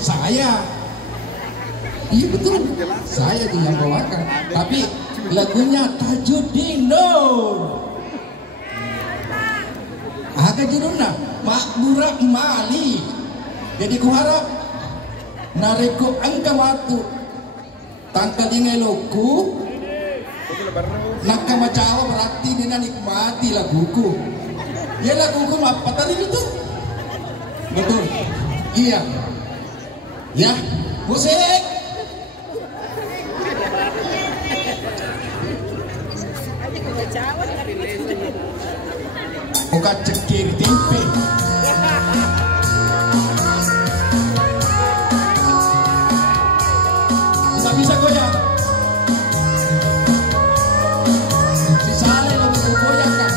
Saya. Iya betul, saya yang bawakan. Tapi lagunya Tajuddin Nur. Agak judulnya Makmurah Mali. Jadi ku harap nareko angka waktu tangkal yang eloku nak macawa berarti dengan nikmati laguku. Ya laguku apa tadi itu? Betul. Iya. Ya, musik. Bukan cekir tempe. Bisa goyang. Si Saleh lebih goyangkan.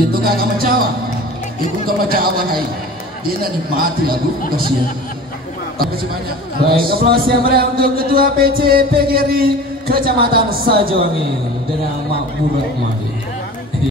Itu kakak mencawa, ibu kakak mencawa hai. Dia nak nikmati lagu kasihan. Terima kasih banyak. Baik, aplaus yang meriah untuk Ketua PC PGRI Kecamatan Sajowangi dengan Makmur Madi.